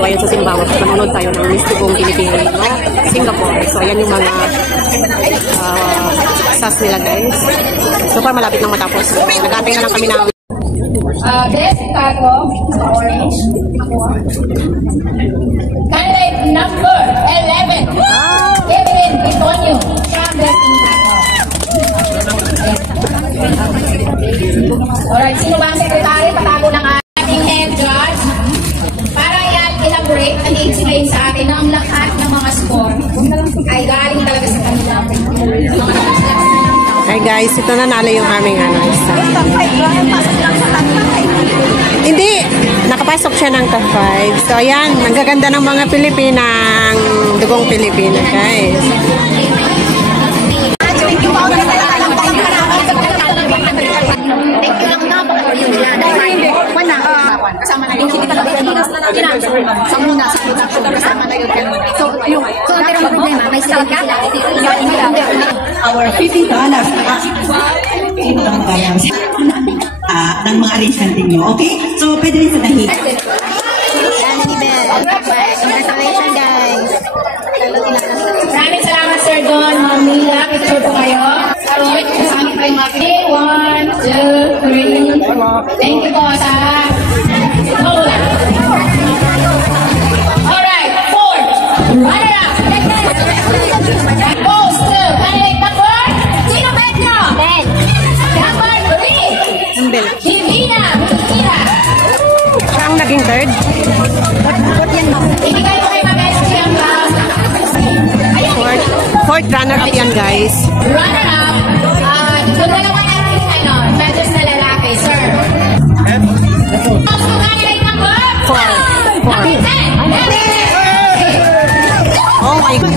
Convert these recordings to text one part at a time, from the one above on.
tayo ayun sa Simbawa. Nanonood tayo ng Miss Dugong Pilipino, Singapore. So, ayan yung mga sas nila, guys. So far, malapit nang matapos. So, nag-atay na lang kami ng best taco, orange. Candidate number 11. Evelyn Bitonio from the taco. Alright, sino ba ang sekretary? Patago ng ating head judge. Para yan elaborate and explain sa atin na ang lahat ng mga score ay galing talaga sa kanila. Hi guys, ito na nalo yung aming isa. Hindi, nakapasok siya ng top 5. So ayan, nagaganda ng mga Pilipinang Dugong Pilipino, guys. Kasama na yung hindi talaga sa muna sa production kasama na yun. So pero problema may sila our $50 ng mga arrangement niyo. Okay? So pwede rin sa dahil. Congratulations guys. Maraming salamat Sir Don, Ma'am Mila, picture po kayo. Kasama kayo mga 1, 2, 3. Thank you po sa alright, 4. Runner-up. Goes to candidate number. Sino bet nyo? Ben. Number 3. Divina. Siya ang naging third. Ibigay ko kay mag-SG ang Fourth runner-up yan, guys. runner-up. Kung dalawa natin judges na lalaki, sir. Also, candidate number 4. Number 10. Oh my God.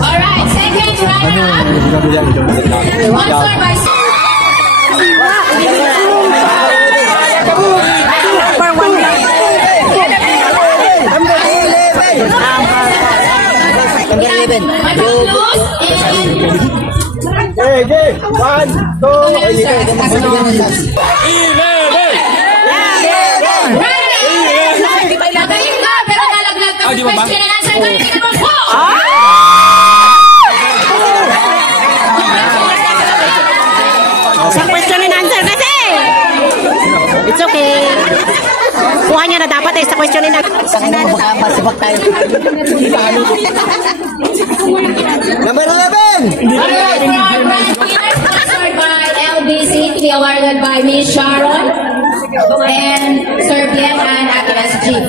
Alright, second runner-up. One score by For one round. Number 11. Okay, 1, 2, Sa question and answer kasi. It's okay. Kuha niya na dapat sa question and answer. Masibak tayo. Number 11! Sponsored by LBC to be awarded by Miss Sharon and Sir Bien and Ate SG.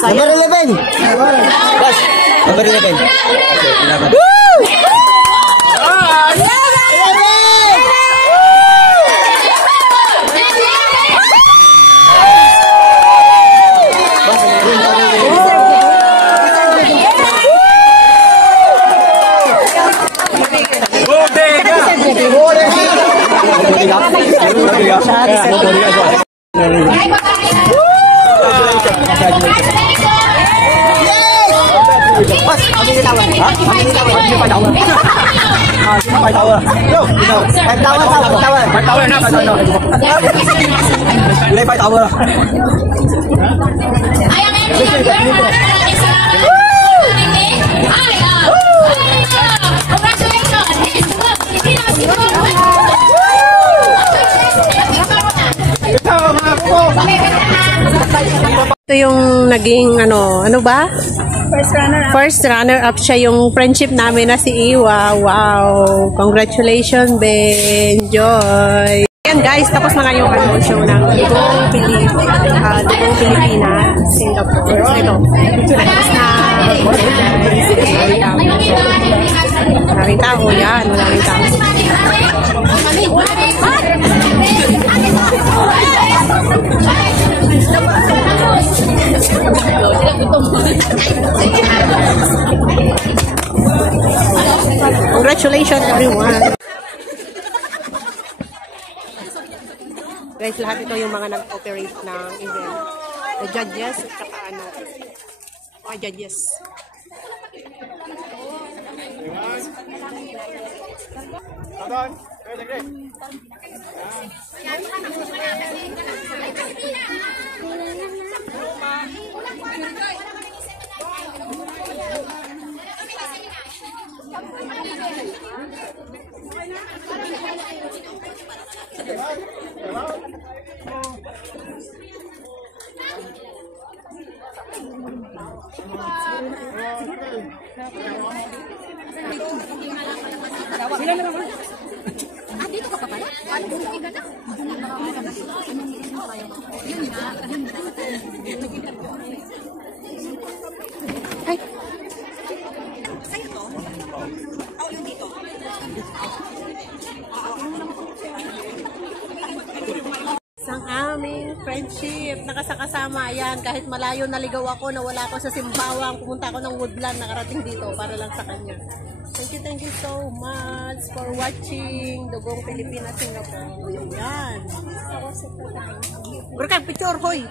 Number 11! Boss, number 11. Woo! Ito yung naging ano ba? First runner-up siya yung friendship namin na si Iwa. Wow! Congratulations, Ben! Joy! Ayan guys, tapos na nga yung show ng Dugong Pilipina, Singapore. So ito, tapos na. Maraming tao yan, maraming tao. Congratulations everyone. Guys, lahat ito yung mga nag-operate ng event. The judges at saka mga judges. Hold on. Sila na naman. Ah, dito ka pa pala? Ano mo na na? Yun nga. Ay! Sa'yo to? Oh, yung dito. Ang aming friendship, nakasakasama yan. Kahit malayo naligaw ako, nawala ako sa Simbawang, pumunta ako ng Woodland, nakarating dito para lang sa kanya. Thank you so much for watching Dugong Pilipinas Singapore. Yan. Bro, picture, hoy!